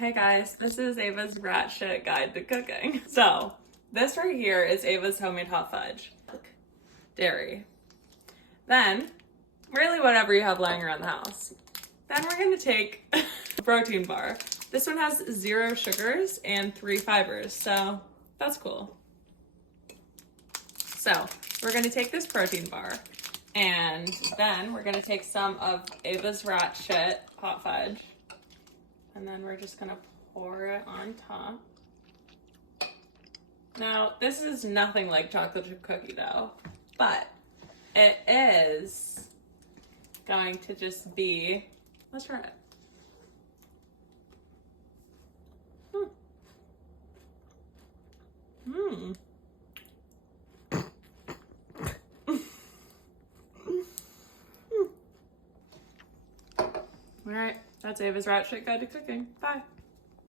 Hey guys, this is Ava's rat shit guide to cooking. So, this right here is Ava's homemade hot fudge. Dairy. Then, really whatever you have lying around the house. Then we're gonna take a protein bar. This one has 0 sugars and 3 fibers, so that's cool. So, we're gonna take this protein bar, and then we're gonna take some of Ava's rat shit hot fudge, and then we're just gonna pour it on top. Now, this is nothing like chocolate chip cookie dough, but it is going to just be, let's try it. All right, that's Ava's rat shit guide to cooking. Bye.